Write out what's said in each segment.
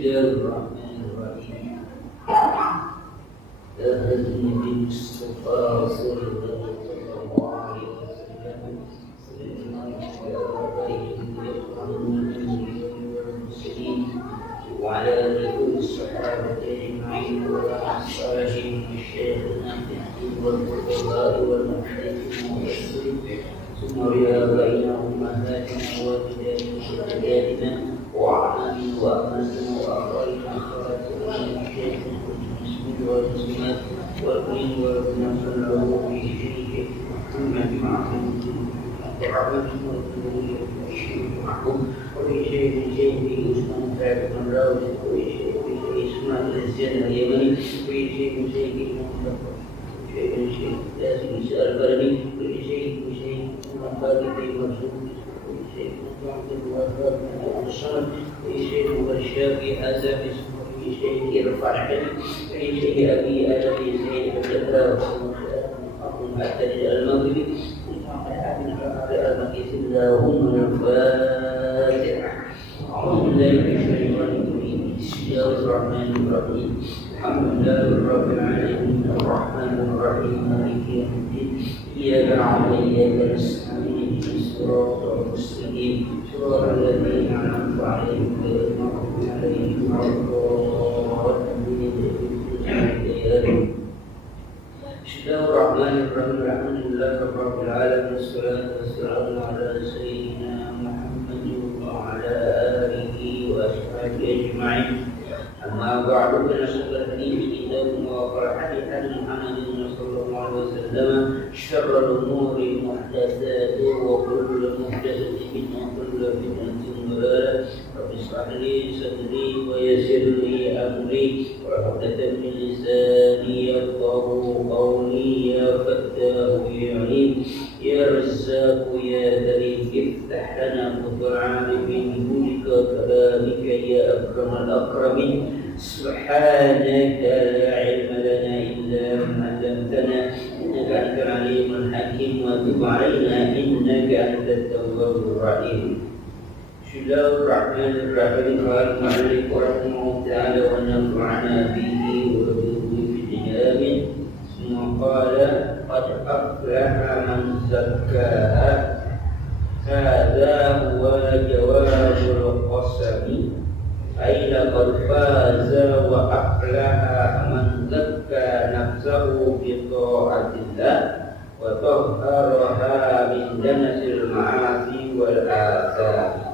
Bismillahirrahmanirrahim. Ya Nabi Mustafa Rasulullah sallallahu alaihi wasallam. وعلى كل الصحابة أجمعين وأصحابهم وشيخنا في الدين والفقهاء والمحدثين ثم رياضينا أمهاتنا وأجدادنا وأعمامنا وأماتنا وأقرارنا أخواتنا ومشايخنا والمسلمين والمسلمات والمؤمنين والمؤمنات له في شريك محمد معهم ورحمة معهم وفي شيء في اسمه ثابت من راوي وفي شيء اسمه الزين اليمني وفي شيء لازم يسأل البلدي وفي شيء من خالد المرسول وفي شيء من عبد الوهاب من الصمد وفي شيء من الشافعي هذا اسمه وفي شيء يرفع الحديث وفي شيء أبي الذي زين الكتاب حتى المغرب اللهم الفاتحة أعوذ بالله من الشيطان الرجيم بسم الله الرحمن الرحيم الحمد لله رب العالمين الرحمن الرحيم مالك يوم الدين إياك نعبد وإياك نستعين اهدنا الصراط المستقيم صراط الذين أنعمت عليهم غير المغضوب عليهم ولا الضالين. Bismillahirrahmanirrahim. Alhamdulillahirabbil alamin. Wassalatu wassalamu ala sayyidina Muhammadin wa ala alihi wa ashabihi ajma'in. Amma ba'du, fa nasbah hadits kitabun wa hadits Muhammadin sallallahu alaihi wasallam. Syarrul umuri muhdatsatuha wa kullu muhdatsatin bid'ah wa kullu bid'atin dhalalah. Rabbi shrah li sadri wa yassir li amri وعقدة من لساني يفقهوا قولي يا فتاه يا عليم يا رزاق يا كريم افتح لنا قطعان من نورك كلامك يا أكرم الأكرمين سبحانك لا علم لنا إلا ما علمتنا إنك أنت العليم الحكيم وتب علينا إنك أنت التواب الرحيم. Bismillahirrahmanirrahim. Qala al-mu'allif rahimahullah ta'ala wa nafa'ana bihi wa bihi fi amin. Summa qala qad aflaha man zakkaha. Hadha huwa jawabul qasami. Ay laqad faza wa aflaha man zakka nafsahu bi ta'atillah wa tahharaha min danasil ma'asi wal atham.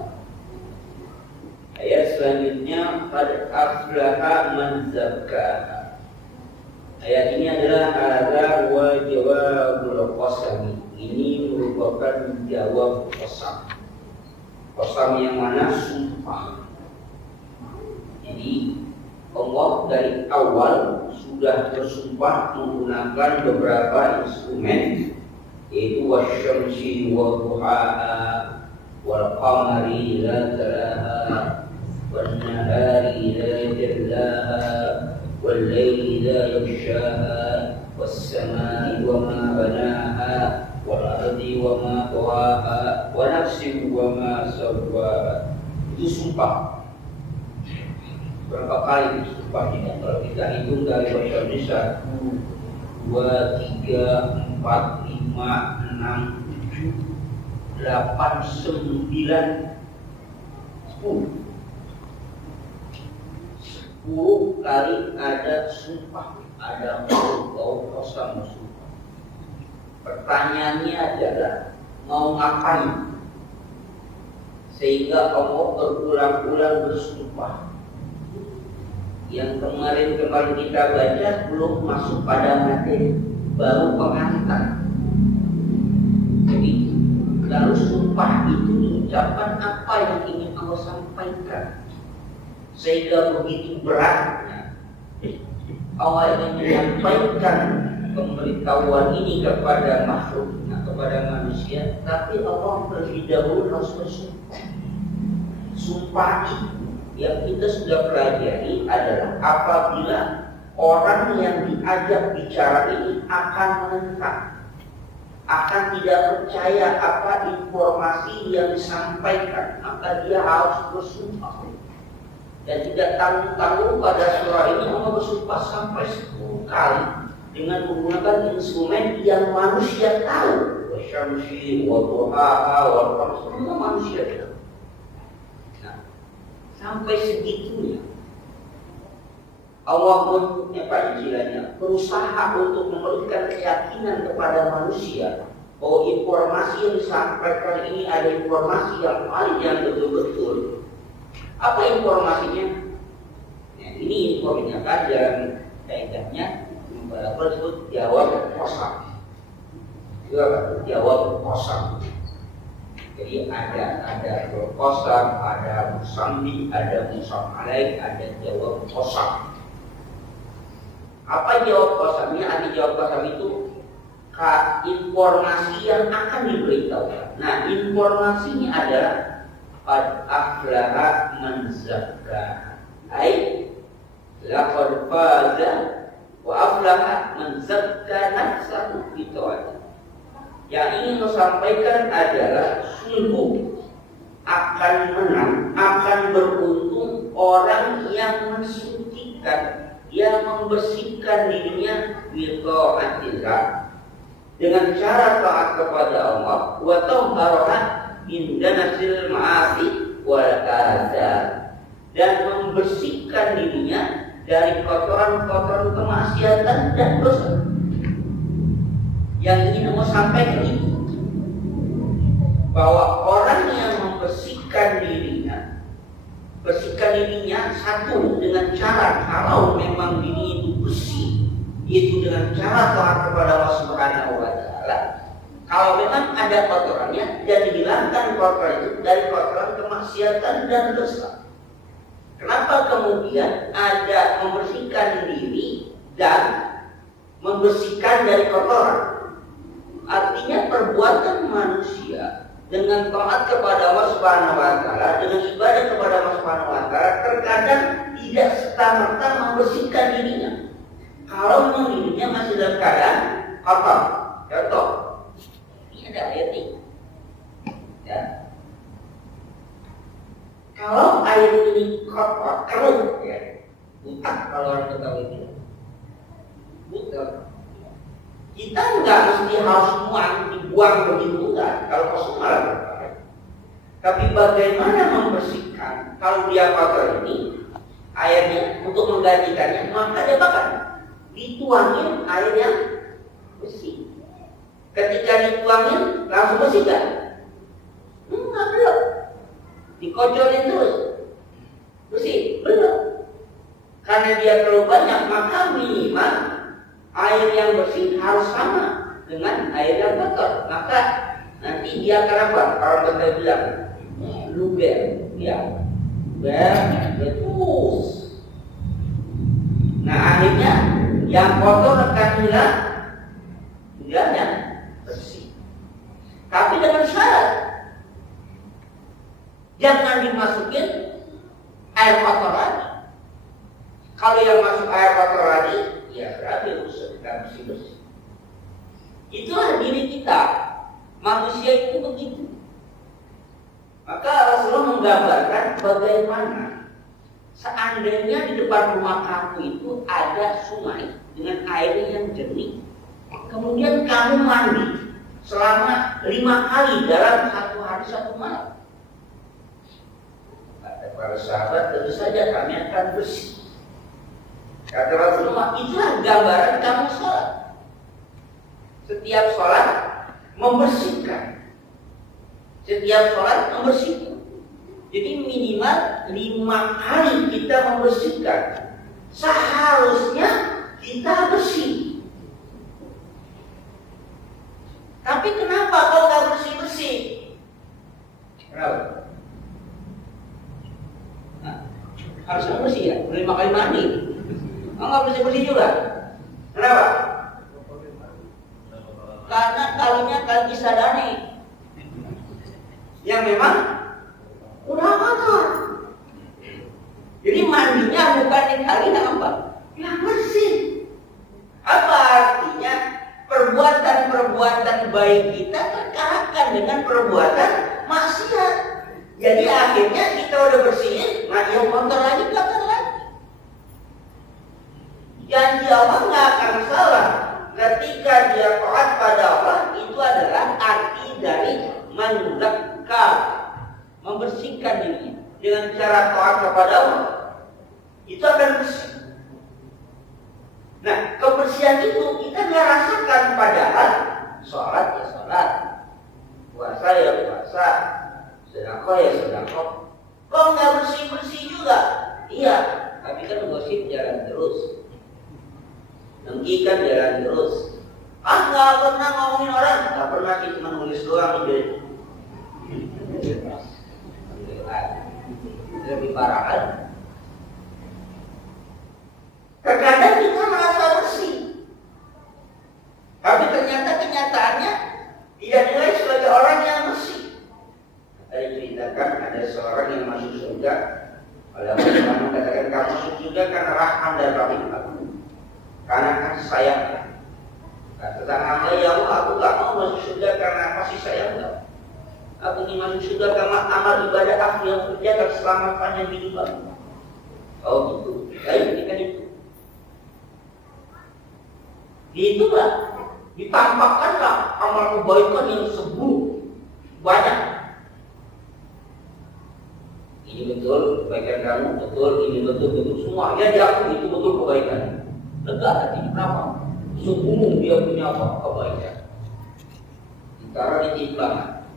Ayat selanjutnya qad aflaha man zakkaha. Ayat ini adalah hadza wa jawabul qasam. Ini merupakan jawab qasam. Qasam yang mana sumpah. Jadi Allah dari awal sudah bersumpah menggunakan beberapa instrumen, yaitu wasyamsi wa duhaha wal qamari idza talaha والنهار إذا جلاها والليل إذا يغشاها والسماء وما بناها والأرض وما طواها ونفس وما سواها. Itu sumpah. Berapa kali itu sumpahnya? Kalau kita hitung dari Wasyamsi 1, 2, 3, 4, 5, 6, 7, 8, 9, 10 kali ada sumpah, ada bau kosong sumpah. Pertanyaannya adalah mau ngapain? Sehingga Allah berulang-ulang bersumpah. Yang kemarin kita baca belum masuk pada materi, baru pengantar. Jadi lalu sumpah itu diucapkan apa yang ingin Allah sampaikan, sehingga begitu beratnya Allah ingin menyampaikan pemberitahuan ini kepada makhluknya, kepada manusia, tapi Allah terlebih dahulu harus bersumpah. Sumpah itu yang kita sudah pelajari adalah apabila orang yang diajak bicara ini akan menentang, akan tidak percaya apa informasi yang disampaikan, maka dia harus bersumpah. Dan tidak tanggung-tanggung pada surah ini Allah bersumpah sampai 10 kali dengan menggunakan instrumen yang manusia tahu. Wasyamsi, wadduhaha, wal-qamar, semua manusia tahu. Nah, sampai segitunya Allah pun berusaha untuk memberikan keyakinan kepada manusia bahwa informasi yang disampaikan ini ada informasi yang valid, yang betul-betul. Apa informasinya? Nah, ini informasinya kan dalam kaidahnya disebut jawab kosong. Jawab kosong. Jadi ada kosong, ada musambi, ada musam alaih, ada jawab kosong. Apa jawab kosamnya? Arti jawab kosam itu informasi yang akan diberitahukan. Nah, informasinya adalah qad aflaha man zakkaha. Ai laqad faza wa aflaha man zakka nafsahu bi tawati. Yang ingin disampaikan adalah sungguh akan menang, akan beruntung orang yang mensucikan, yang membersihkan dirinya bi taatillah dengan cara taat kepada Allah, wa taharaha min danasil ma'asi wal azab, dan membersihkan dirinya dari kotoran-kotoran kemaksiatan dan dosa. Yang ingin mau sampaikan itu bahwa orang yang membersihkan dirinya, satu dengan cara, kalau memang diri itu bersih, itu dengan cara taat kepada Allah Subhanahu wa taala. Kalau memang ada kotorannya, dan dihilangkan kotoran itu dari kotoran kemaksiatan dan dosa. Kenapa kemudian ada membersihkan diri dan membersihkan dari kotoran? Artinya perbuatan manusia dengan taat kepada Allah Subhanahu wa taala, dengan ibadah kepada Allah Subhanahu wa taala, terkadang tidak serta-merta membersihkan dirinya. Kalau memang dirinya masih dalam keadaan kotor. Contoh, ini ada air nih, ya. Kalau air ini kotor, keruh, ya, butak kalau orang Betawi itu, butak. Kita nggak mesti harus dibuang begitu, enggak. Kalau kosong malah berkah. Tapi bagaimana membersihkan? Kalau dia kotor ini, airnya untuk menggantikannya, maka dia bakar. Dituangin air yang bersih. Ketika dituangin langsung bersih kan? Enggak, belum. Dikocorin terus, bersih, belum. Karena dia terlalu banyak, maka minimal air yang bersih harus sama dengan air yang kotor. Maka nanti dia akan apa? Kalau kita bilang luber, ya, terus. Nah, akhirnya yang kotor akan hilang, yang bersih. Tapi dengan syarat, jangan dimasukin air kotor lagi. Kalau yang masuk air kotor lagi, ya berarti rusak, tidak bersih. Itulah diri kita, manusia itu begitu. Maka Rasulullah menggambarkan bagaimana seandainya di depan rumah kamu itu ada sungai dengan air yang jernih, kemudian kamu mandi selama 5 kali dalam 1 hari 1 malam. Kata para sahabat, tentu saja kami akan bersih. Kata Rasulullah, itulah gambaran kamu sholat. Setiap sholat membersihkan. Setiap sholat membersihkan. Jadi minimal 5 kali kita membersihkan. Seharusnya kita bersih. Tapi kenapa kalau nggak bersih-bersih? Kenapa? Nah, harusnya bersih ya, 5 kali mandi. Enggak bersih-bersih juga. Kenapa? Karena kalinya kali sadani yang memang udah kotor. Jadi mandinya bukan di kali yang apa? Yang bersih. Apa artinya? Perbuatan-perbuatan baik kita terkalahkan dengan perbuatan maksiat. Jadi akhirnya kita udah bersihin, nah yang kotor lagi. Janji Allah nggak akan salah. Ketika dia taat pada Allah, itu adalah arti dari menzakka, membersihkan diri dengan cara taat kepada Allah. Itu akan bersih. Nah, kebersihan itu kita nggak rasakan, padahal sholat ya sholat, puasa ya puasa, sedekah ya sedekah. Kok nggak bersih juga? Iya, tapi kan gosip jalan terus, dengkikan jalan terus. Nggak pernah ngomongin orang, nggak pernah sih, cuma nulis doang gitu. Lebih parah kan? Terkadang kita merasa bersih, tapi ternyata kenyataannya tidak dinilai sebagai orang yang bersih. Tadi ceritakan ada seorang yang masuk surga. Oleh Allah mengatakan kamu masuk surga karena rahmat dan rahim aku, karena kasih sayang. Kata hamba, ya Allah, aku gak mau masuk surga karena kasih sayang kamu. Aku ingin masuk surga karena amal ibadah aku yang kerjakan selama panjang hidup aku. Oh gitu, baik kita itu. Itulah ditampakkanlah amal kebaikan yang seburuk banyak. Ini betul kebaikan kamu, betul ini betul semua. Ya diakui itu betul kebaikan. Lega hati kenapa? Seburuk dia punya apa kebaikan. Ditaruh di timbangan.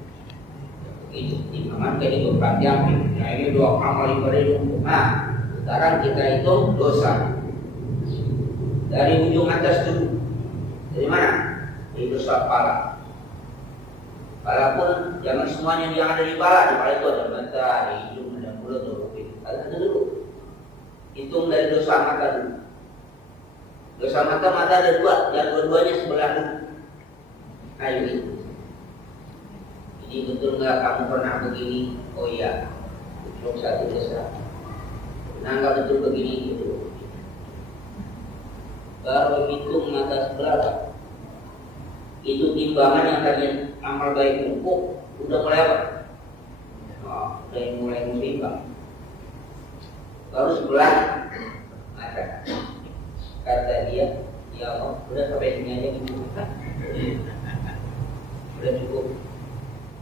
Itu timbangan kayak itu panjang. Nah ini dua amal ibadah itu. Nah sekarang kita hitung dosa dari ujung atas dulu. Dari mana? Dari dosa kepala. Kepala pun jangan semuanya yang ada di kepala. Di kepala itu ada mata, ada hidung, ada mulut, ada kuping. Ada dulu. Hitung dari dosa mata dulu. Dosa mata ada dua, dan dua-duanya sebelah dulu. Ayo itu. Ini betul nggak kamu pernah begini? Oh iya. Belum satu dosa. Nah nggak betul begini itu. Baru hitung mata sebelah, itu timbangan yang tadinya amal baik numpuk udah mulai apa? Udah mulai menimbang. Baru sebelah mata. Kata dia, ya Allah, udah sampai sini aja gitu. Udah cukup.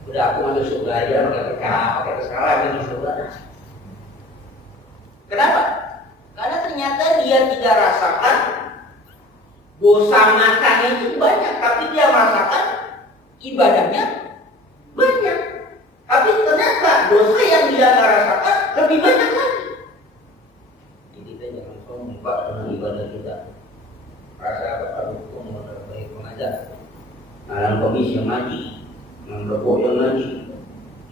Udah aku masuk surga aja, pakai sekarang ini surga. Kenapa? Karena ternyata dia tidak rasakan dosa matanya itu banyak, tapi dia merasakan ibadahnya banyak. Tapi ternyata dosa yang dia nggak rasakan lebih banyak lagi. Jadi kita jangan sombong dengan ibadah kita. Rasa apa hukum baik mengajar. Dalam komisi yang ngaji, dalam lepok yang ngaji,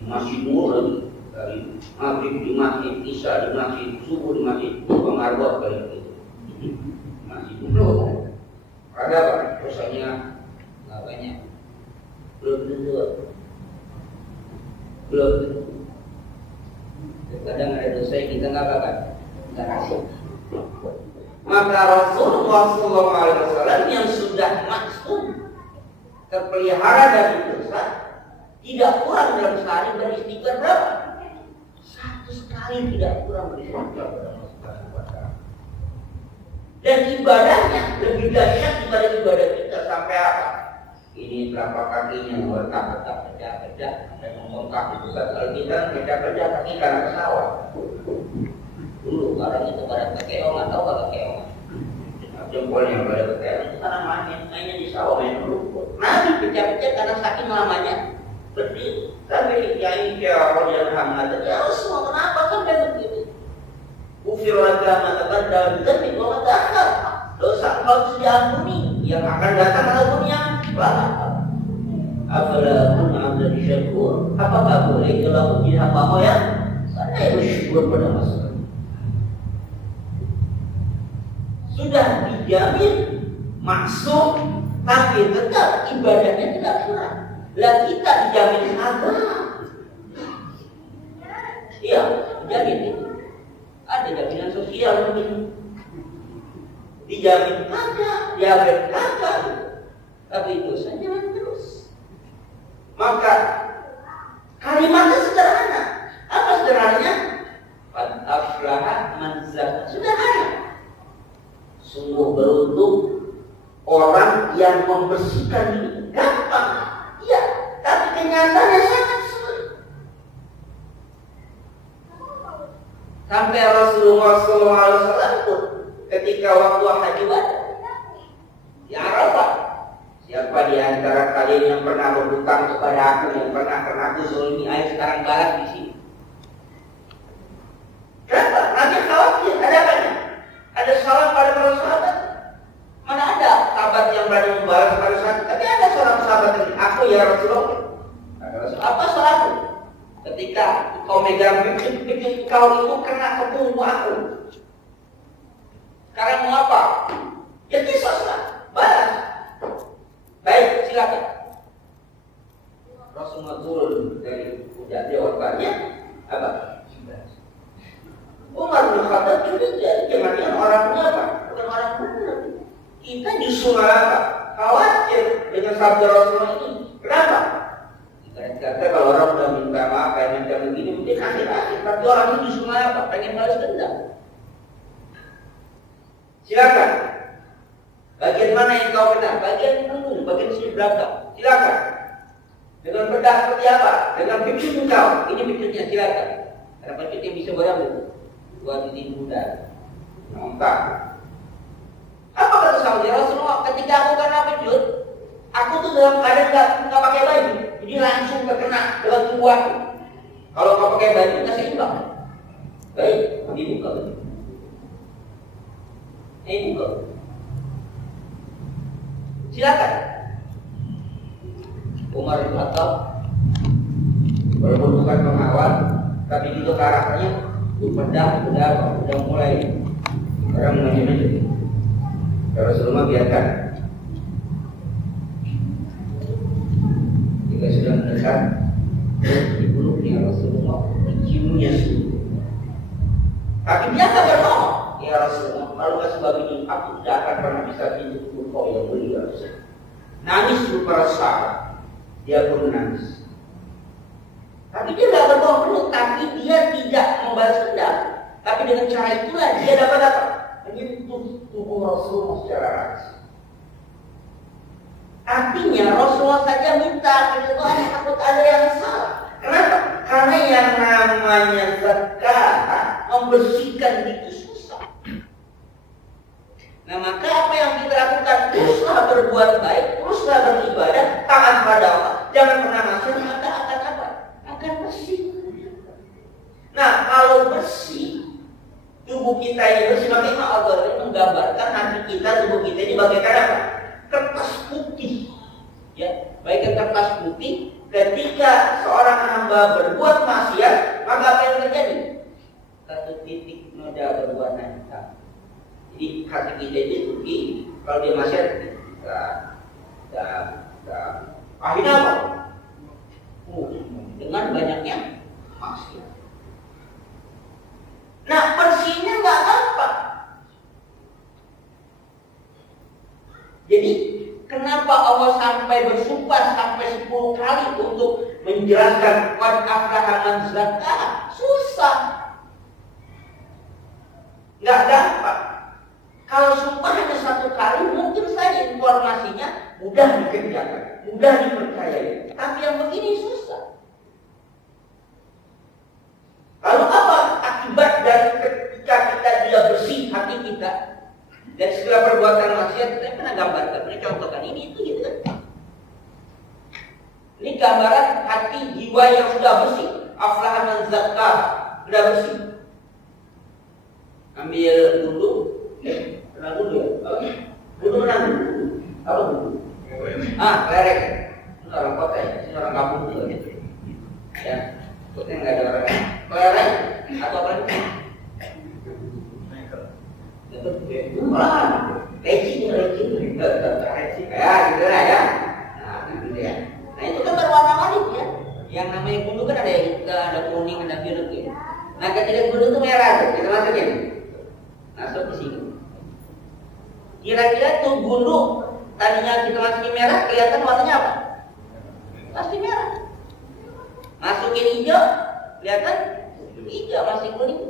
di masjid mulu lagi. Dari maghrib di masjid, isya di masjid, subuh di masjid, pengaruh kayak gitu. Masjid mulu. Ada apa? Dosanya nggak banyak. Belum tentu. Kadang ada dosa yang kita nggak bakal kita kasih. Maka Rasulullah SAW yang sudah maksum terpelihara dari dosa tidak kurang dalam sehari beristighfar berapa? 100 kali tidak kurang beristighfar pada Allah Subhanahu wa Ta'ala. Dan ibadahnya lebih dahsyat daripada ibadah kita. Sampai apa? Ini telapak kakinya bertak-tak pecah-pecah dan membengkak itu. Kalau kita pecah-pecah kaki karena pesawat. Dulu orang itu pada kekeong atau pada keong. Jempolnya pada kekeong itu karena mainnya di sawah, main rumput. Nabi pecah-pecah karena saking lamanya berdiri. Tapi yang orang yang hangat ya semua kenapa sampai begitu? Ufir agama terkadang dan dibawa datang dosa kau sudah ampuni, yang akan datang ataupun yang belakang. Afala kun abdan syakur, apakah boleh kalau puji hamba ya? Saya bersyukur pada masa sudah dijamin masuk, tapi tetap ibadahnya tidak kurang. Lah kita dijamin agama. Iya, dijamin itu. Ada jaminan sosial mungkin. Dijamin kagak, dijamin kagak. Tapi dosa jangan terus. Maka kalimatnya sederhana. aflaha man zakkaha. Sederhana. Sungguh beruntung orang yang membersihkan diri. Gampang. Iya, tapi kenyataannya sangat sulit. Sampai Rasulullah SAW pun ketika waktu haji wada di Arafah, siapa di antara kalian yang pernah berhutang kepada aku, yang pernah aku zalimi, ayo sekarang balas di sini. Kenapa? Nabi khawatir, ada apa? Ada salah pada para sahabat. Mana ada sahabat yang berani membalas pada saat? Tapi ada seorang sahabat yang aku ya Rasulullah. Apa salahku? Ketika kau megang pipit kau itu kena ke punggung aku. Sekarang mau apa? Ya kisahlah, balas. Baik, silakan. Rasulullah turun dari kuda jawabannya apa? Umar bin Khattab curiga, jangan-jangan orangnya apa? Bukan orang benar. Kita justru malah khawatir dengan sabda Rasulullah ini. Kenapa? Kata kalau orang udah minta maaf kayak macam begini, mungkin akhir-akhir. Tapi orang ini justru malah apa? Pengen balas dendam. Silakan. Bagian mana yang kau kenal? Bagian punggung, bagian sini belakang. Silakan. Dengan bedah seperti apa? Dengan pipit kau. Ini pipitnya, silakan. Karena pipitnya bisa berambut. Dua titik muda, nongkak. Apa kata sahabat Rasulullah? Ketika aku kena pijut, aku tuh dalam keadaan nggak pakai baju, jadi langsung terkena dengan tubuh aku. Kalau nggak pakai baju, nggak seimbang. Baik, dibuka. Buka. Silakan. Umar bin Khattab, walaupun bukan pengawal, tapi itu karakternya. Udah mulai orang maju-maju. Rasulullah biarkan. Jika sudah mendekat, dipeluknya Rasulullah, diciumnya sungguh. Tapi dia tak berbohong. Ya Rasulullah, kalau nggak sebab ini, aku tidak akan pernah bisa hidup engkau yang mulia. Nangis beberapa saat, dia pun menangis. Tapi dia tidak berbohong penuh, tapi dia tidak membalas dendam. Tapi dengan cara itulah dia dapat menyentuh tubuh Rasulullah secara langsung. Artinya Rasulullah saja minta kecuali takut ada yang salah. Kenapa? Karena yang namanya zakat membersihkan itu susah. Nah maka apa yang kita lakukan? Teruslah berbuat baik, teruslah beribadah, taat pada Allah. Jangan pernah maksiat, maka akan apa? Akan bersih. Nah kalau bersih, tubuh kita ini bersih, bagaimana Allah ini menggambarkan hati kita, tubuh kita ini bagaikan apa? Kertas putih. Ya, bagaikan kertas putih. Ketika seorang hamba berbuat maksiat, maka apa yang terjadi? Satu titik noda berwarna hitam. Jadi hati kita itu putih. Kalau dia maksiat, akhirnya apa? Dengan banyaknya maksiat. Nah, bersihnya nggak gampang. Jadi, kenapa Allah sampai bersumpah sampai 10 kali untuk menjelaskan qad aflaha man zakkaha? Susah. Nggak gampang. Kalau sumpah hanya 1 kali, mungkin saja informasinya mudah dikerjakan, mudah dipercayai. Tapi yang begini susah. Lalu apa akibat dari ketika kita dia bersih hati kita dan segala perbuatan maksiat? Saya pernah gambarkan, ini contohkan ini itu gitu kan. Ini gambaran hati jiwa yang sudah bersih. Aflaha man zakkaha, sudah bersih. Ambil dulu, pernah dulu ya? Dulu pernah dulu. Apa dulu? Kelereng. Ini orang kota ya, ini orang kampung juga gitu. Ya. Putih nggak ada orang kelereng atau apa itu? Leci, ya gitu lah ya. Nah gitu ya. Nah itu kan berwarna-warni ya. Yang namanya gundu kan ada hitam, ada kuning, ada biru gitu. Nah ketika gundu itu merah tuh, kita masukin, masuk di sini. Kira-kira tuh gundu tadinya kita masukin merah, kelihatan warnanya apa? Pasti merah. Masukin hijau, kelihatan hijau, masih kuning.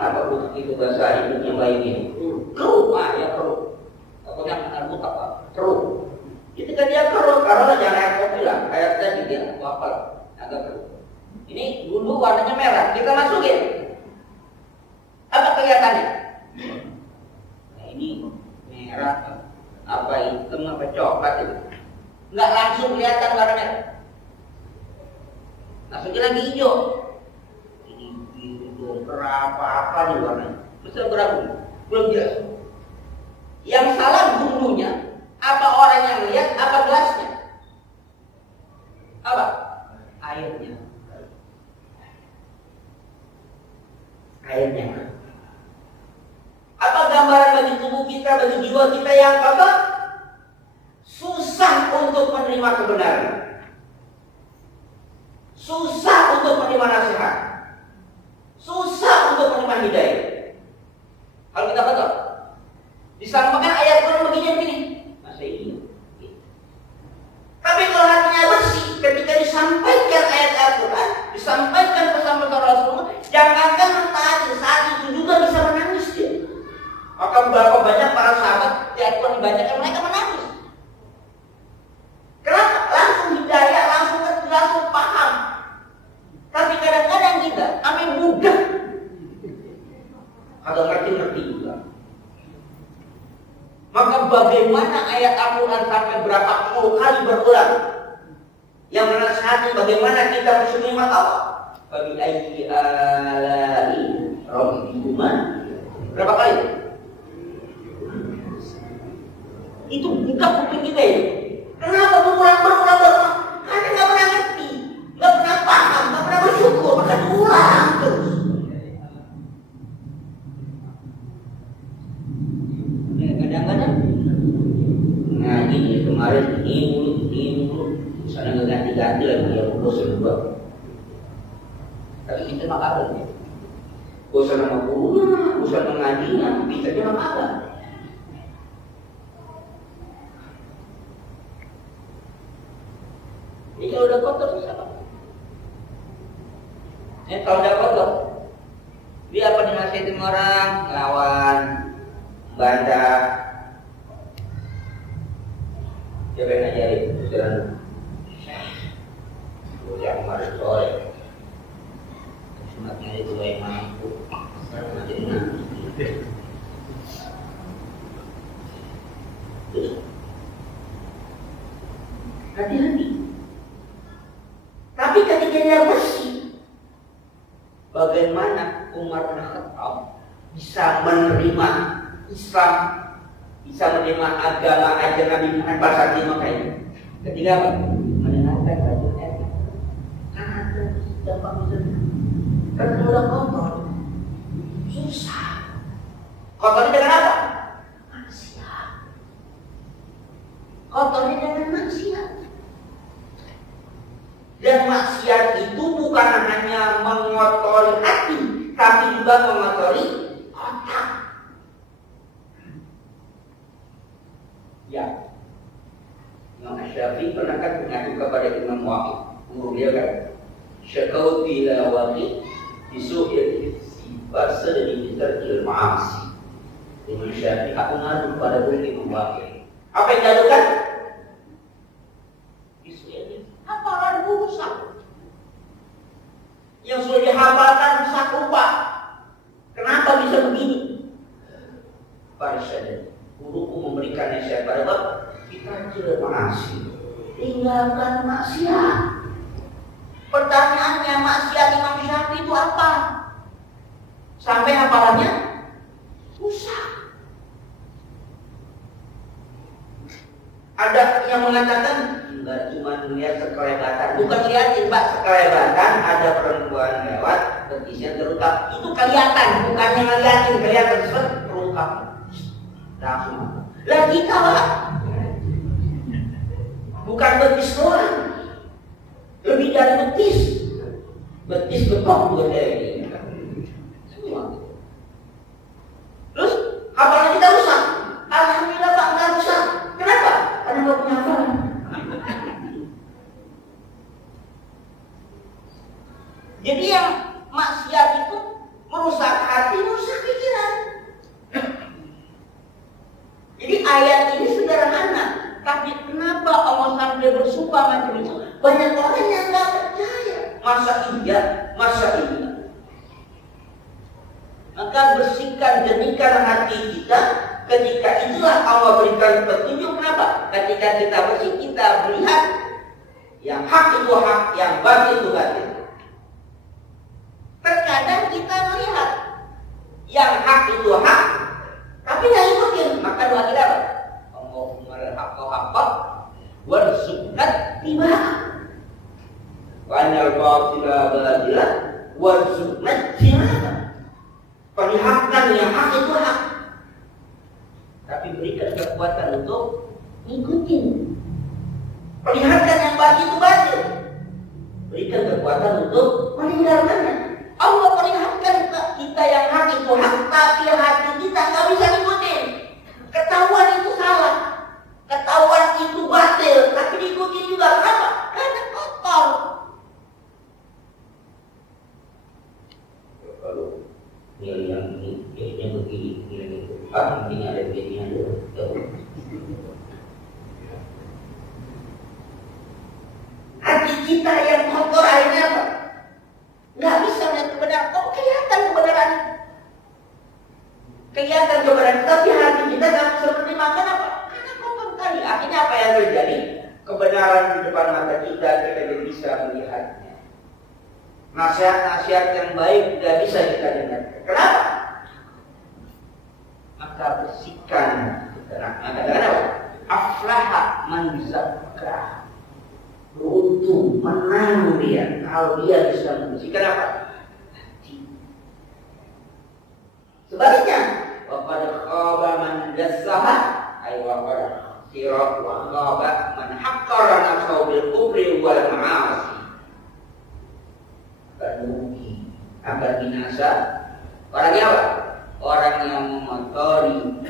apa itu bahasa Indonesia baiknya? Keruh, ya keruh. Pokoknya akan butak apa? Keruh. Ketika dia keruh, karena jangan air kopi lah, air teh dia apa agak keruh. Ini dulu warnanya merah, kita masukin. Apa kelihatannya? Nah, ini merah, apa hitam, apa coklat itu. Nggak langsung kelihatan warna merah. Masukin lagi hijau. Ini biru, apa nih warnanya? Bisa berapa? Belum jelas. Yang salah bumbunya, apa orang yang lihat, apa gelasnya? Apa? Airnya. Airnya. Apa gambaran bagi tubuh kita, bagi jiwa kita yang apa? Susah untuk menerima kebenaran. Susah untuk menerima nasihat. Susah untuk menerima hidayah. Kalau kita baca, disampaikan ayat Quran begini. Masa iya? Tapi kalau hatinya bersih, ketika disampaikan ayat Quran, disampaikan pesan-pesan Rasulullah, jangankan mentaati, saat itu juga bisa menangis dia. Maka berapa banyak para sahabat di ayat Quran dibacakan, mereka menangis. Kenapa? Langsung hidayah, langsung paham. Tapi kadang-kadang kita ambil mudah, agak ngerti juga. Maka bagaimana ayat Al-Quran sampai berapa puluh kali berulang yang menasihati bagaimana kita harus menerima Allah. Bagi ayyi alai rabbikuma, berapa kali? Itu buka kuping kita ya. Kenapa berulang? Karena nggak pernah ngerti, nggak pernah paham, nggak pernah bersyukur, maka diulang terus. Kadang-kadang, nah ini kemarin ini mulu, sana nggak ganti-ganti lagi ya, bosan juga. Tapi kita makanan ya, bosan sama gurunya, bosan mengajinya, bisa aja makanan. Ini kalau udah kotor bisa apa? Kalau udah kotor, dia apa dinasihatin orang, ngelawan, bantah. Siapa yang ngajarin? Ustaz yang kemarin sore. Sunatnya itu yang mampu. Ngajarin nanti. Hati-hati. Tapi ketika dia bersih, bagaimana Umar bin Khattab bisa menerima Islam, bisa menerima agama ajaran Nabi Muhammad pada saat di Mekah ini? Ketika apa? Mendengarkan baju etik. Karena dampak bisa. Karena udah kotor, susah. Kotornya dengan apa? Maksiat. Kotornya dengan maksiat. Dan maksiat itu bukan hanya mengotori hati, tapi juga mengotori otak. Ya, Imam Syafi'i pernah kan mengadu kepada Imam Waqi. Guru dia kan, syakau bila Waqi disu'il hifzi basadri bitarkil ma'asi. Imam Syafi'i aku ngadu pada guru Imam Waqi. Apa yang diadukan? Hafalan rusak. Yang sudah dihafalkan rusak lupa. Kenapa bisa begini? Farsyad, guruku memberikan nasihat pada bapak, kita tidak maksiat, tinggalkan maksiat. Pertanyaannya, maksiat Imam Syafi'i itu apa? Sampai hafalannya rusak. Ada yang mengatakan enggak cuma melihat sekelebatan, bukan lihatin Mbak sekelebatan, ada perempuan lewat betisnya terungkap, itu kelihatan, bukannya ngeliatin, kelihatan terungkap langsung. Lah kita Pak, bukan betis doang, lebih dari betis, betis betok juga dari semua. Terus hafalan kita rusak. Alhamdulillah Pak, nggak rusak. Kenapa? Karena nggak punya hafalan. Jadi yang maksiat itu merusak hati, boleh bersumpah macam itu. Banyak orang yang nggak percaya. Masa iya? Masa iya? Maka bersihkan, jernihkan hati kita. Ketika itulah Allah berikan petunjuk. Kenapa? Ketika kita bersih, kita melihat yang hak itu hak, yang batil itu batil. Terkadang kita melihat yang hak itu hak, tapi yang ikutin. Maka doa kita apa? Allahumma haqqa haqqa warzuqna ittiba'ah. Wa anal batila batila warzuqna ijtinabah. Perlihatkan yang hak itu hak, tapi berikan kekuatan untuk ngikutin. Perlihatkan yang batil itu batil, berikan kekuatan untuk meninggalkannya. Allah perlihatkan kita yang hak itu hak, tapi hati kita nggak bisa ngikutin. Ketahuan itu salah, ketahuan itu batil, tapi diikutin juga. Kenapa? Karena kotor. Kalau nilai yang ini, kayaknya begini, nilai itu. Ini ada begini ada. Hati kita yang kotor akhirnya apa? Nggak bisa melihat kebenaran. Kok kelihatan kebenaran? Kelihatan kebenaran, tapi hati kita nggak bisa menerima. Kenapa? Karena kotor tadi. Akhirnya apa yang terjadi? Kebenaran di depan mata kita tidak bisa melihatnya. Nasihat-nasihat yang baik tidak bisa kita dengar. Kenapa? Maka bersihkan. Maka dengan apa? Aflaha man zakkah. Beruntung, menang dia kalau dia bisa membersihkan apa? Hati. Sebaliknya, waqad khaba man dassaha, ay waqad khira wa khaba man haqqara nafsahu bil kufri wal ma'asi. Akan rugi, akan binasa. Orangnya apa? Orang yang mengotori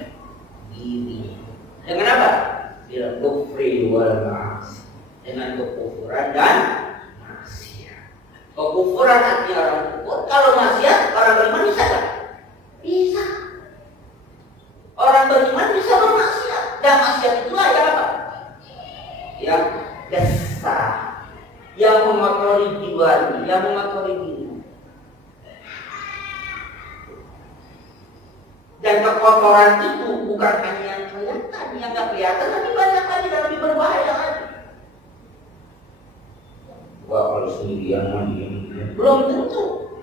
diri. Dengan apa? Bil kufri wal ma'asi. Dengan kekufuran dan maksiat. Kekufuran artinya orang kufur. Kalau maksiat, orang beriman bisa kan? Bisa. Orang beriman bisa bermaksiat. Dan maksiat itulah yang apa? Yang dasar, yang mengotori jiwa, yang mengotori diri. Dan kekotoran itu bukan hanya yang kelihatan, yang nggak kelihatan, tapi banyak lagi dan lebih berbahaya lagi. Wah, kalau sendirian mandi belum tentu.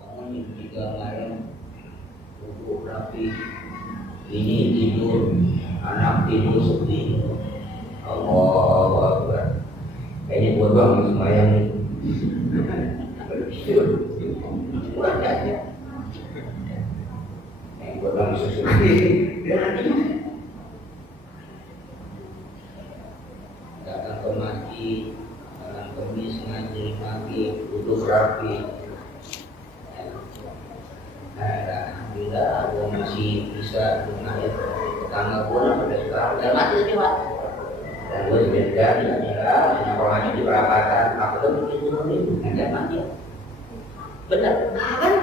Bangun jam 3 malam, duduk rapi, ini tidur, anak tidur sepi. Allahu Akbar. Kayaknya gua doang yang sembahyang itu. Kurang aja. Gua doang sesuai. Datang ke masjid, kemis ngaji pagi, duduk rapi. Alhamdulillah, gua masih bisa mengalir tetangga gua pada sekarang udah mati tadi Pak. Dan gua sudah jadi sekolahnya di perapatan, aku tuh begitu nih ngajak mati. Benar, kan?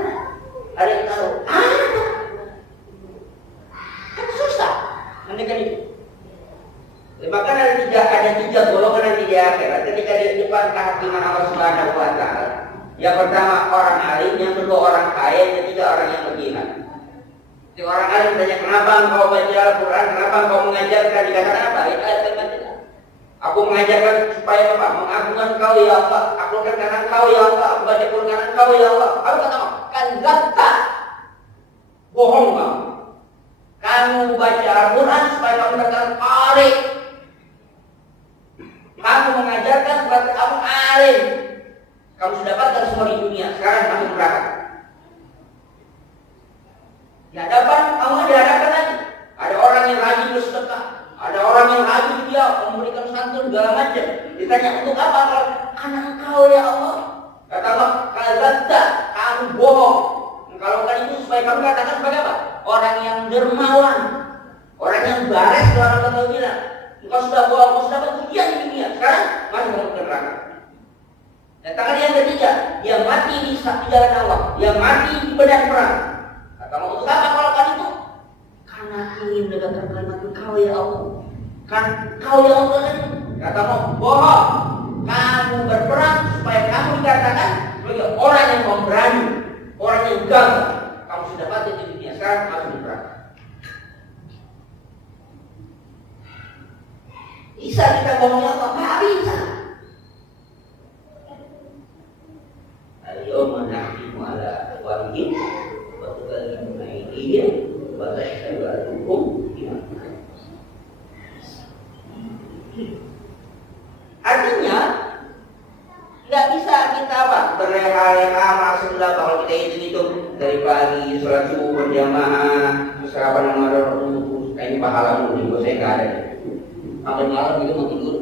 Ada yang tahu? Ada. Kan susah mendekat itu. Bahkan ada tiga golongan nanti di akhirat ketika di depan kehakiman Allah Subhanahu wa Ta'ala. Yang pertama orang alim, yang kedua orang kaya, yang ketiga orang yang berjihad. Si orang alim tanya, kenapa engkau baca Al-Quran, kenapa engkau mengajarkan? Dikatakan apa? Itu ayat Al-Fatihah. Aku mengajarkan supaya apa? Mengagungkan Kau ya Allah. Aku katakan Kau ya Allah. Aku baca Quran Kau ya Allah. Aku katakan kan zakta. Bohong kamu. Kamu baca Al-Quran supaya kamu katakan qari. Kamu mengajarkan supaya kamu alim. Kamu sudah dapatkan semua di dunia. Sekarang kamu neraka. Di hadapan kamu dihadapkan lagi. Ada orang yang rajin bersedekah. Ada orang yang rajin dia memberikan santun segala macam. Ditanya untuk apa? Karena Engkau ya Allah. Kata Allah, kadzabta, kamu bohong. Kalau kan itu supaya kamu katakan sebagai apa? Orang yang dermawan, orang yang baris. Kalau orang tahu bilang, engkau sudah bohong, engkau sudah dapat ujian di dunia. Sekarang masih mau ke neraka. Dan tangan yang ketiga, dia mati di jalan Allah, dia mati di medan perang. Kata Allah, untuk apa kalau kan itu? Karena ingin menegakkan kalimat Engkau ya Allah. Kan Kau ya Allah, Kata Allah, bohong. Kamu berperang supaya kamu dikatakan sebagai orang yang pemberani, orang yang gagah. Kamu sudah mati di dunia, sekarang harus berperang. Bisa kita bohongnya apa? Nggak bisa. Al-yawma nahtimu ala afwahihim wa tukallimuna aydihim wa tashhadu arjuluhum bima kanu. Artinya nggak bisa kita berleha-leha maksudnya kalau kita hitung dari pagi sholat subuh berjamaah terus sarapan sama terus ini pahala mulu saya nggak ada. Sampai malam itu mau tidur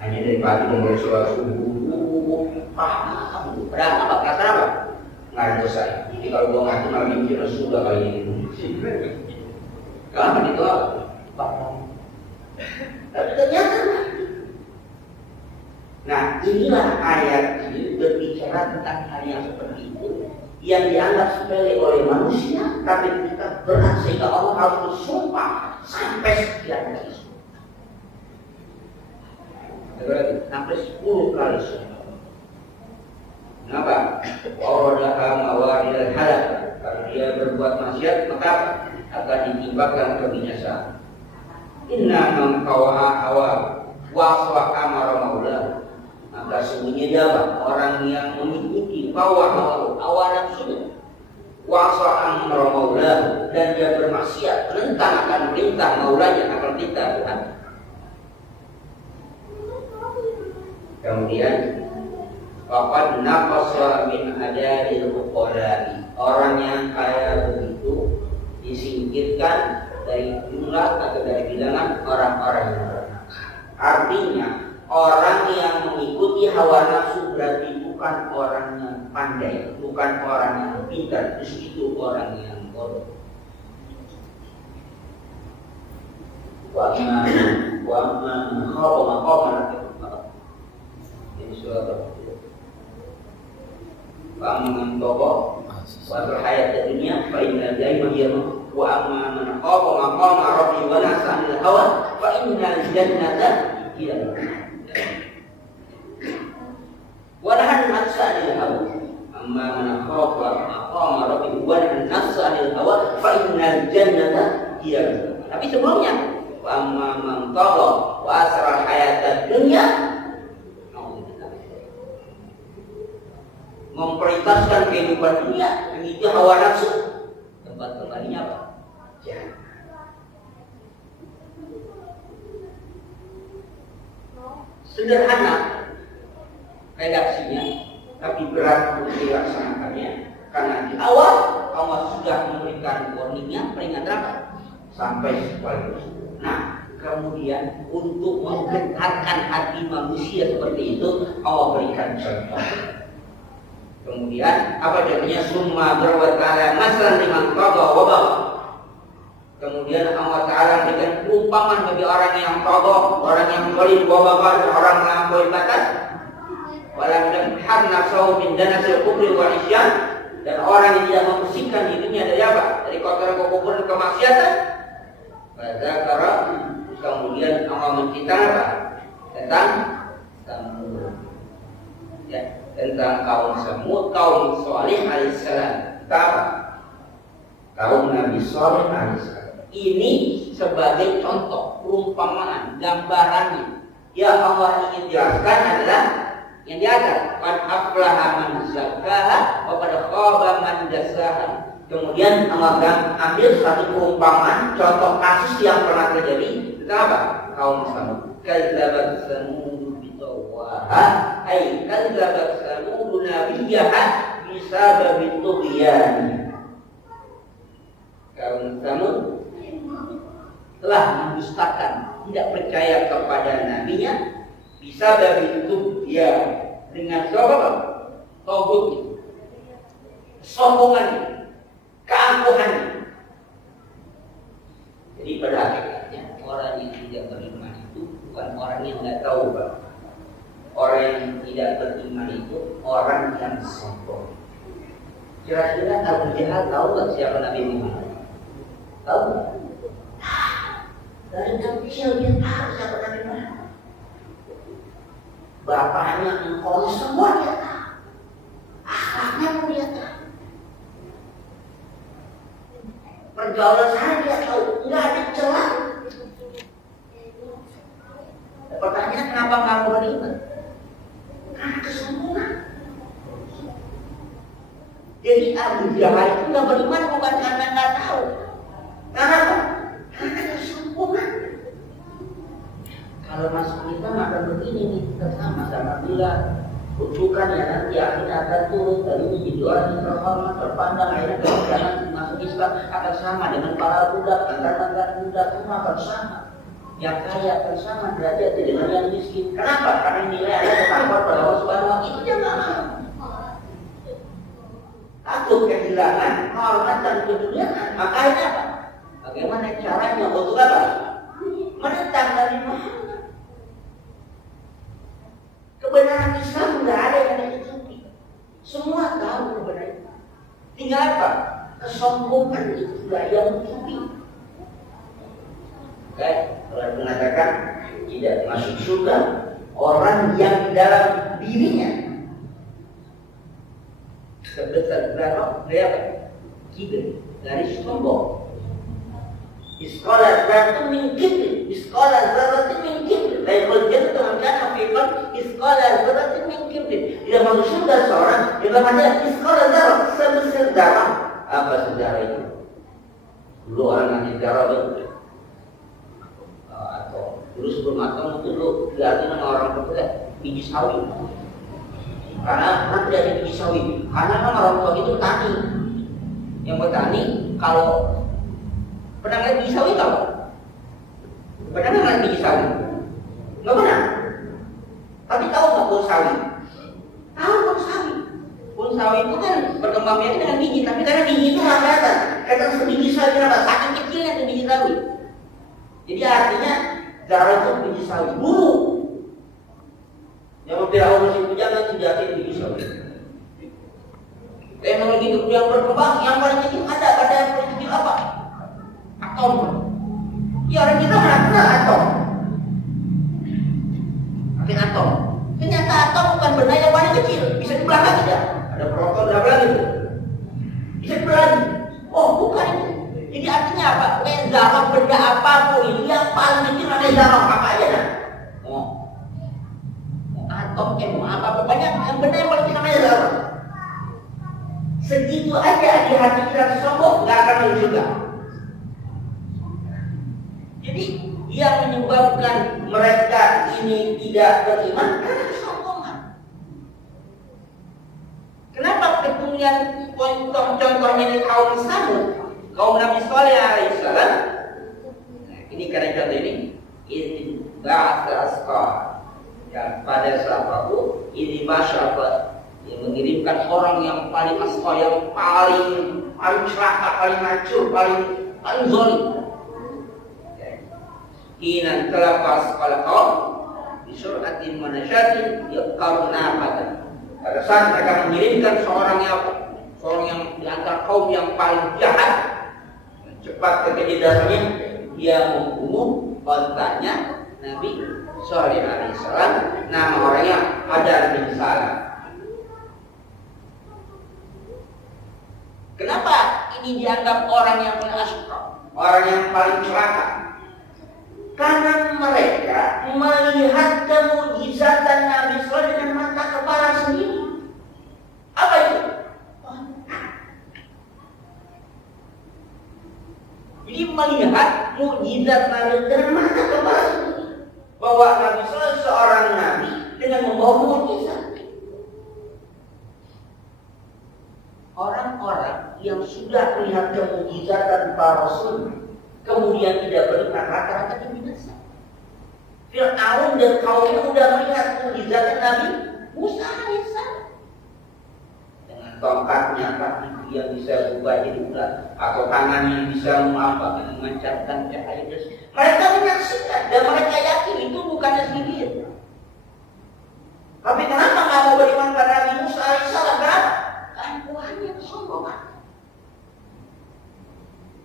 hanya dari pagi mulai sholat subuh paham padahal apa kata apa nggak ada dosa. Jadi kalau gua ngaku malah mikir sudah kali ini kenapa itu apa tapi ternyata. Nah inilah ayat ini berbicara tentang hal yang seperti itu yang dianggap sepele oleh manusia tapi kita berat sehingga Allah harus bersumpah sampai sekian kali. Sampai 10 kali. Kenapa? Wa'uradaha mawaridal halak. Kalau dia berbuat maksiat maka akan ditimpakan kebinasaan. Inna man qawaha hawa wa amara maulah. Maka sesungguhnya dia orang yang mengikuti hawa nafsunya. Wa amara maulah dan dia bermaksiat menentang akan perintah maulanya, akan perintah Tuhan. Kemudian faqad naqasa min adaril fuqara. Orang yang kaya begitu disingkirkan dari jumlah atau dari bilangan orang-orang yang berakal. Artinya orang yang mengikuti hawa nafsu berarti bukan orang yang pandai, bukan orang yang pintar, justru itu orang yang bodoh. Wa man khafa maqama surat Al-Baqarah. Toko wa hayat dunia fa inna daima hiya wa amma man khafa maqama rabbi wa nahsa 'anil hawa fa innal jannata hiya wa nahsa 'anil hawa amma man khafa maqama rabbi wa nahsa 'anil hawa fa innal jannata hiya. Tapi sebelumnya wa amma man tagha wa asra hayat dunia memprioritaskan kehidupan dunia, mengikuti hawa nafsu, tempat kembalinya apa? Jahat. Sederhana redaksinya, tapi berat untuk dilaksanakannya. Karena di awal Allah sudah memberikan warningnya, peringatan apa? Sampai sekali. Nah, kemudian untuk menggetarkan hati manusia seperti itu, Allah berikan contoh. Kemudian apa jadinya summa berwata'ala masalan liman tagha wa bagha. Kemudian Allah Ta'ala berikan perumpamaan bagi orang yang tagha, orang yang zalim, wa bagha, orang yang melampaui batas. Walam yamhar nafsahu min danasil kufri wal isyan, dan orang yang tidak membersihkan dirinya dari apa? Dari kotoran kekufuran dan kemaksiatan. Fadzakara, kemudian Allah menceritakan apa? Tentang tentang kaum Samud, kaum Salih alaihissalam, kaum Nabi Salih alaihissalam. Ini sebagai contoh, perumpamaan, gambarannya. Ya Allah ingin jelaskan adalah yang di atas. Qad aflaha man zakkaha wa qad khaba man dassaha. Kemudian Allah ambil satu perumpamaan, contoh kasus yang pernah terjadi. Tentang apa? Kaum Samud. Kadzabat Samud ay kadzabat Samud nabiyyaha bisababi tughyan. Kaum Samud telah mendustakan, tidak percaya kepada nabinya bisababi tughyan, dengan sebab tauhid, sombongan, keangkuhan. Jadi pada hakikatnya orang yang tidak beriman itu bukan orang yang nggak tahu, Pak. Orang yang tidak beriman itu orang yang sombong. Kira-kira Abu Jahal tahu nggak siapa Nabi Muhammad? Tahu? Dari kecil dia tahu siapa Nabi Muhammad. bapaknya, engkau, semua dia tahu. Akhlaknya pun dia tahu. Pergaulan saya dia tahu, nggak ada celah. Pertanyaan, kenapa kamu beriman? Karena kesombongan. Jadi Abu Jahal itu nggak beriman bukan karena nggak tahu. Kenapa? Karena kesombongan. Kalau masuk kita akan begini nih, kita sama-sama bilang kutukan ya nanti akhirnya akan turun dari menjadi orang yang terhormat, terpandang, akhirnya kemudian masuk Islam akan sama dengan para budak, mantan-mantan budak semua akan sama. Yang kaya akan sama derajatnya dengan yang miskin. Kenapa? Karena nilai ada takwa pada Allah Subhanahu wa Ta'ala. Itu dia nggak mau. Takut kehilangan hormat dan kedudukan. Makanya apa? Bagaimana caranya untuk apa? Menentang dari Muhammad. Kebenaran Islam nggak ada yang ditutupi. Semua tahu kebenaran. Tinggal apa? Kesombongan itu nggak yang ditutupi. Oke, kalau mengatakan tidak masuk surga orang yang di dalam dirinya sebesar berapa? Berapa? Kibir, dari sombong. Iskola zaratu min kibir, iskola zaratu min kibir. Lain berjaya teman-teman hafifan, iskola zaratu min kibir. Tidak masuk surga seorang yang namanya iskola zaratu sebesar darah. Apa sejarah itu? Dulu orang nanti darah itu. Atau dulu sebelum atom itu dulu diartikan orang berbeda biji sawi. Karena nanti ada biji sawi. Karena kan orang tua itu petani. Yang petani kalau pernah lihat biji sawi tahu? Pernah nggak lihat biji sawi? Nggak pernah. Tapi tahu nggak pohon sawi? Tahu pohon sawi. Pohon sawi itu kan berkembang biak dengan biji, tapi karena biji itu nggak kelihatan. Kelihatan sebiji sawi kenapa? Saking kecilnya itu biji sawi. Jadi artinya darah itu biji sawi. Bulu yang memperoleh musim hujan itu jadi biji sawi. Teknologi yang berkembang yang paling kecil ada pada yang paling kecil apa? Atom. Ya orang kita mana atom? Pakai atom. Ternyata atom bukan benda yang paling kecil. Bisa dibelah lagi tidak? Ada proton berapa lagi? Bisa dibelah lagi. Oh bukan itu. Jadi artinya apa? Zarah benda apapun itu yang paling kecil ada zarah apa aja dah. Oh, atom mau apa banyak yang benda yang paling kecil namanya zarah. Segitu aja di hati kita sombong nggak akan masuk surga. Jadi yang menyebabkan mereka ini tidak beriman karena kesombongan. Kenapa kemudian contohnya di kaum Samud? Kaum Nabi Saleh alaihissalam. Nah, ini karena contoh ini ya, pada saat waktu ini masyarakat yang mengirimkan orang yang paling asqa, yang paling celaka, paling hancur, paling zalim. Inan terlepas pada kaum disuratin manasyatin yaqarna pada saat mereka mengirimkan seorang yang di antara kaum yang paling jahat. Cepat kekejasannya dia membunuh ontanya Nabi Shalih alaihissalam, nama orangnya Hadar bin Salam. Kenapa ini dianggap orang yang paling asqa, orang yang paling celaka? Karena mereka melihat kemujizatan Nabi Shalih dengan mata kepala sendiri. Apa itu? Jadi melihat mukjizat Nabi dengan mata kepala sendiri, bahwa Nabi Sallallahu seorang Nabi dengan membawa mukjizat. Orang-orang yang sudah melihat kemujizatan para Rasul kemudian tidak beriman, rata-rata binasa. Fir'aun dan kaumnya sudah melihat mukjizat Nabi Musa alaihissalam. Tongkatnya kaki yang bisa berubah jadi ular, atau tangan yang bisa memancarkan cahaya. Mereka menyaksikan dan mereka yakin itu bukannya sihir. Tapi kenapa nggak mau beriman pada Nabi Musa alaihissalam? Kenapa? Keangkuhannya, kesombongan.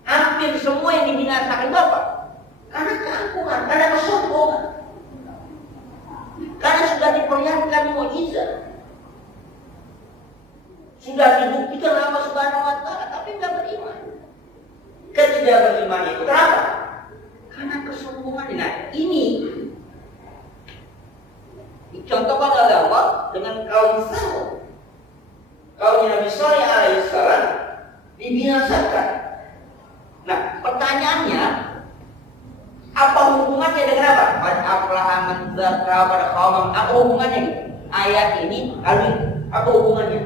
Hampir semua yang dibinasakan itu apa? Karena keangkuhan, karena kesombongan. Karena sudah diperlihatkan mukjizat. Sudah dibuktikan Allah Subhanahu wa taala, tapi enggak beriman. Ketidak beriman itu kenapa? Karena kesombongan. Nah, ini dicontohkan oleh Allah dengan kaum Samud. Kaum Nabi Shalih alaihissalam dibinasakan. Nah, pertanyaannya, apa hubungannya dengan apa? Aflaha man zakka pada kaum, apa hubungannya? Ayat ini lalu apa hubungannya?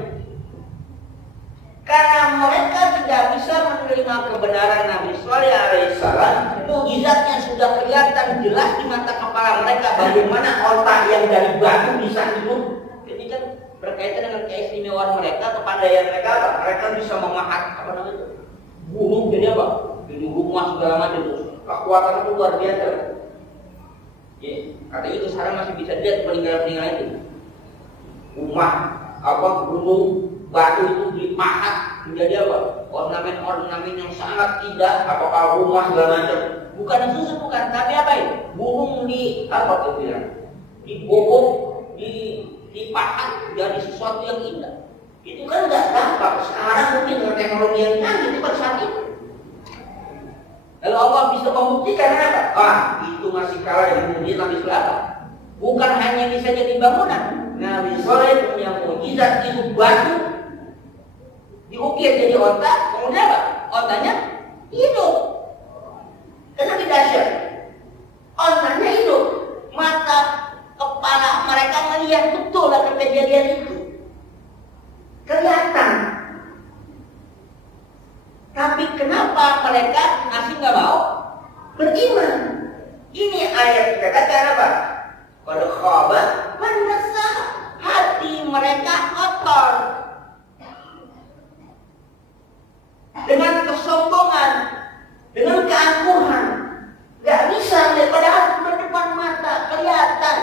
Karena mereka tidak bisa menerima kebenaran Nabi Shalih alaihissalam, mukjizatnya sudah kelihatan jelas di mata kepala mereka. Bagaimana otak yang dari batu bisa hidup? Ini kan berkaitan dengan keistimewaan mereka, kepandaian mereka apa? Mereka bisa memahat apa namanya? Gunung jadi apa? Jadi rumah segala macam itu. Kekuatan itu luar biasa. Ya, katanya itu sekarang masih bisa dilihat peninggalan-peninggalan itu. Rumah apa gunung batu itu dipahat menjadi apa? Ornamen-ornamen yang sangat indah, apakah rumah segala macam. Bukan disusun, bukan, tapi apa itu? Gunung di apa tuh bilang? Dibobok, dipahat jadi sesuatu yang indah. Itu kan nggak gampang. Sekarang mungkin dengan teknologi yang canggih itu pada saat itu. Lalu Allah bisa membuktikan apa? Itu masih kalah dengan mukjizat Nabi Sulaiman. Bukan hanya bisa jadi bangunan. Nabi Sulaiman punya mukjizat itu batu diukir jadi otak, kemudian apa? Otaknya hidup. Karena tidak dahsyat. Otaknya hidup. Mata kepala mereka melihat betul akan kejadian itu. Kelihatan. Tapi kenapa mereka masih nggak mau beriman? Ini ayat dikatakan apa? Qad khaba man dassaha. Hati mereka kotor dengan kesombongan, dengan keangkuhan. Gak bisa melihat, padahal berdepan mata kelihatan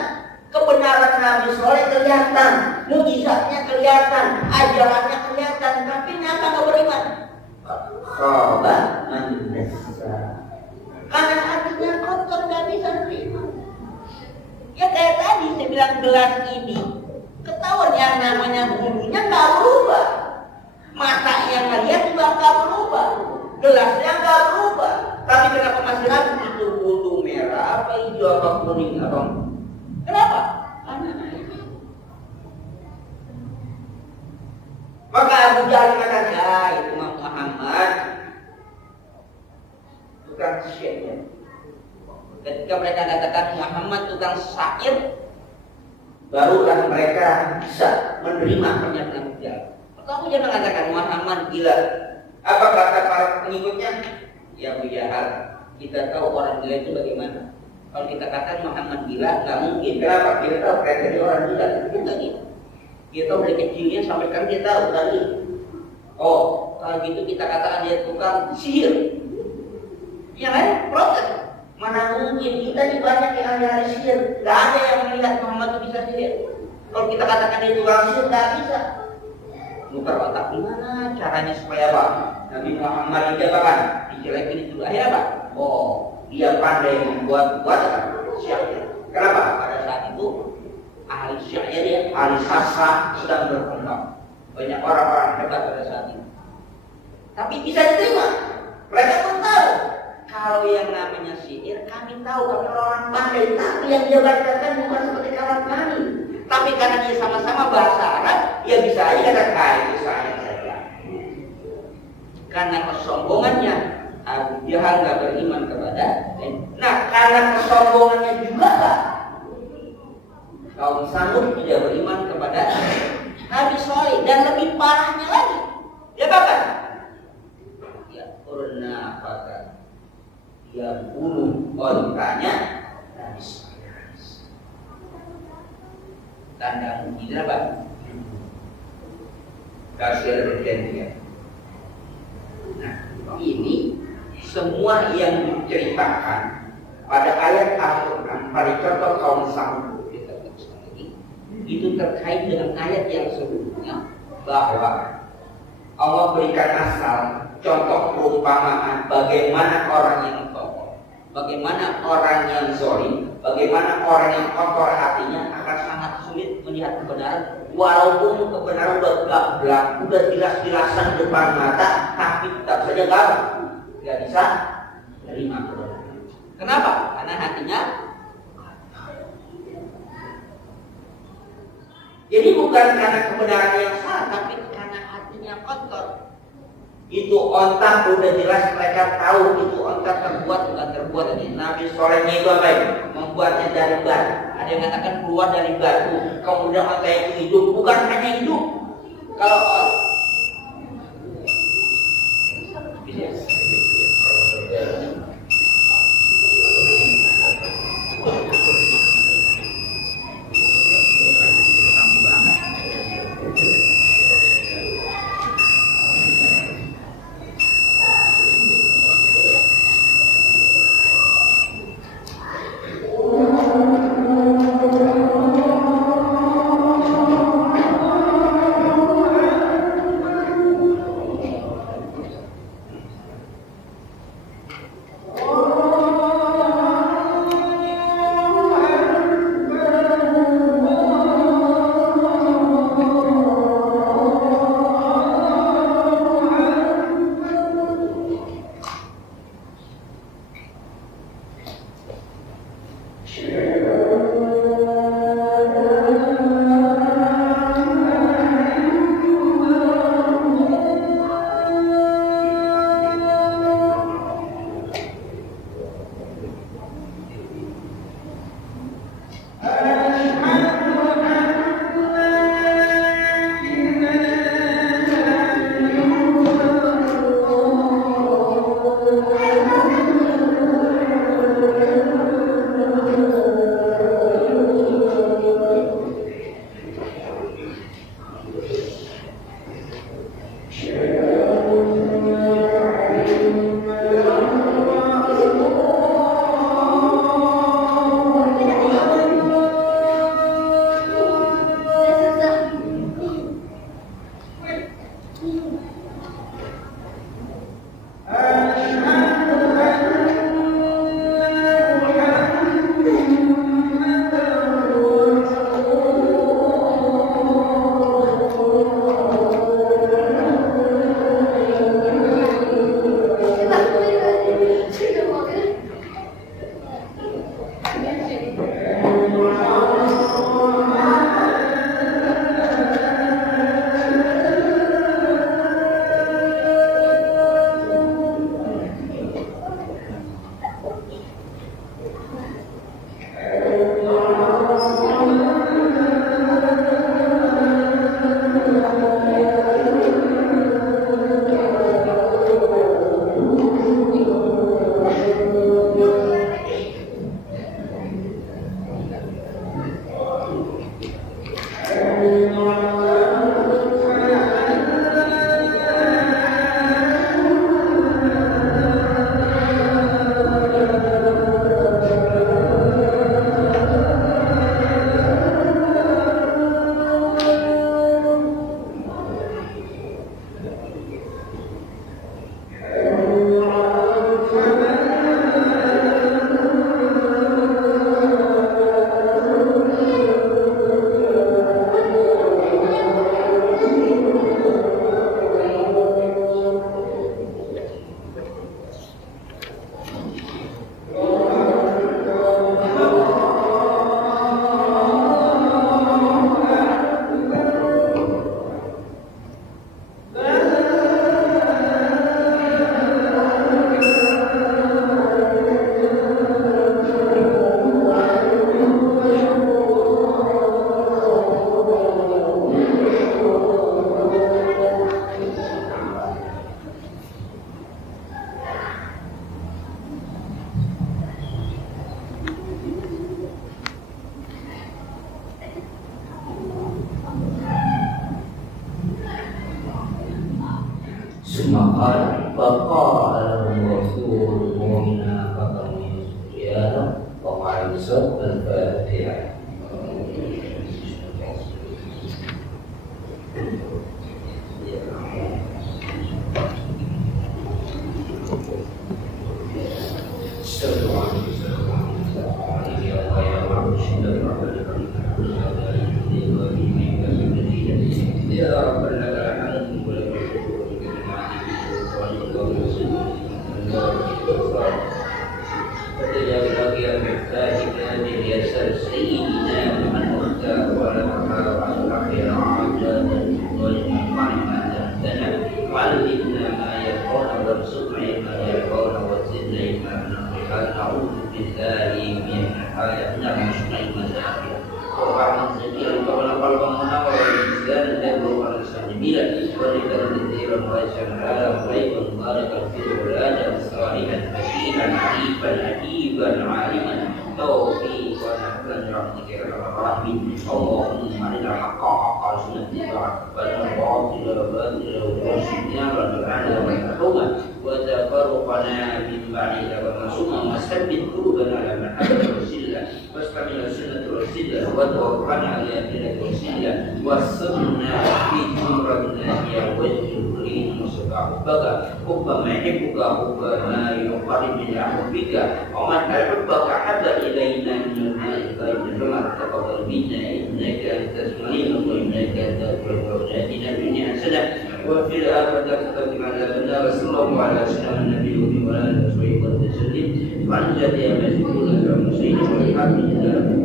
kebenaran Nabi Soleh, kelihatan mukjizatnya, kelihatan ajarannya, kelihatan, tapi kenapa nggak beriman? Khaba man dassaha. Karena hatinya kotor, gak bisa terima. Ya kayak tadi saya bilang, gelas ini ketahuan yang namanya bulunya nggak berubah, mata yang melihat juga nggak berubah, gelasnya nggak berubah, tapi kenapa masih ragu itu bulu merah apa hijau apa kuning apa? Kenapa? Karena ini. Maka Abu Jahal mengatakan, itu Muhammad tukang syair. Ketika mereka katakan Muhammad tukang syair, barulah mereka bisa menerima pernyataan Abu Jahal. Abu Jahal mengatakan Muhammad gila. Apa kata para pengikutnya? Ya Abu Jahal, kita tahu orang gila itu bagaimana. Kalau kita katakan Muhammad gila, nggak mungkin. Kenapa? Kita tahu mereka jadi orang gila. Itu nggak gitu. Kita tahu dari kecilnya sampai sekarang kita tahu tadi. Oh, kalau gitu kita katakan dia tukang sihir. Yang lain protes. Mana mungkin, kita ini banyak yang ahli sihir. Gak ada yang melihat Muhammad itu bisa sihir. Kalau kita katakan dia tukang sihir, gak bisa. Muter otak gimana caranya supaya apa? Nabi Muhammad dijabakan, dijelekin itu. Akhirnya apa? Oh, dia pandai membuat syair. Kenapa? Pada saat itu ahli syair ya, ahli sastra sedang berkembang. Banyak orang-orang hebat pada saat itu. Tapi bisa diterima. Mereka pun tahu. Kalau yang namanya sihir, kami tahu, kami orang pandai. Tapi yang dia bacakan bukan seperti kawan kami. Tapi karena dia sama-sama bahasa Arab, ya bisa aja katakan itu saya saja. Karena kesombongannya, Abu Jahal nggak beriman kepada. Nah, karena kesombongannya juga lah, kaum Samud tidak beriman kepada Nabi Soleh. Dan lebih parahnya lagi, dia bahkan ya pernah apa? Dia bunuh ontanya Nabi Soleh. Tanda mukjizat apa? Kasih perjanjian. Nah, ini semua yang diceritakan pada ayat Al-Quran pada contoh kaum Samud itu terkait dengan ayat yang sebelumnya, bahwa Allah berikan asal contoh perumpamaan bagaimana orang yang kotor, bagaimana orang yang zalim, bagaimana orang yang kotor hatinya akan sangat sulit melihat kebenaran, walaupun kebenaran udah jelas-jelasan depan mata, tapi tetap saja nggak bisa terima kebenaran. Kenapa? Karena hatinya. Jadi bukan karena kebenaran yang salah, tapi karena hatinya kotor. Itu ontak udah jelas, mereka tahu itu ontak terbuat bukan terbuat ini. Nabi Solehnya itu apa ya? Membuatnya dari batu. Ada yang mengatakan keluar dari batu. Kemudian ontak itu hidup, bukan hanya hidup. Kalau Maka faqala rasul mu'mina faqami ya wa ma'isat al-fatihah. سيدنا محمد المختار وعلى الأخير عاجلا وجمعنا لنا وعلمنا ما يرضون وارزقنا ما يرضون وزدنا علما نعوذ بالله من حالنا وشمال المزاحم وبعد ذكر وقال قلبا منور والإسلام له والسلمية ولكن كثيرا وجعل خيرا مباركا في الولادة صالحا فشيها عفيفا أديبا عالما توفيق ونحلا برحمتك يا ارحم الراحمين اللهم ارنا الحق حقا وارزقنا اتباعه وارنا الباطل باطلا وارزقنا والعدل والحكمه وتفرقنا من بعدها ومعصوما وثبت قلوبنا على محبه رسول الله واستعمل سنه رسول الله وتوفنا على ادله رسول الله واصرنا في جمره الناجيه والجبرين وصفى حبك حب ما يحبك حب ما يقرب الى حبك ومن احبك حب الينا من الملائكه كما تقبل منا انك انت السميع وانك انت الغفور اتنا الدنيا حسنه وفي الاخره حسنه عذاب النار صلى الله على سيدنا النبي وعلى اله وصحبه وسلم وعن جميع مسؤولين المسلمين والحمد لله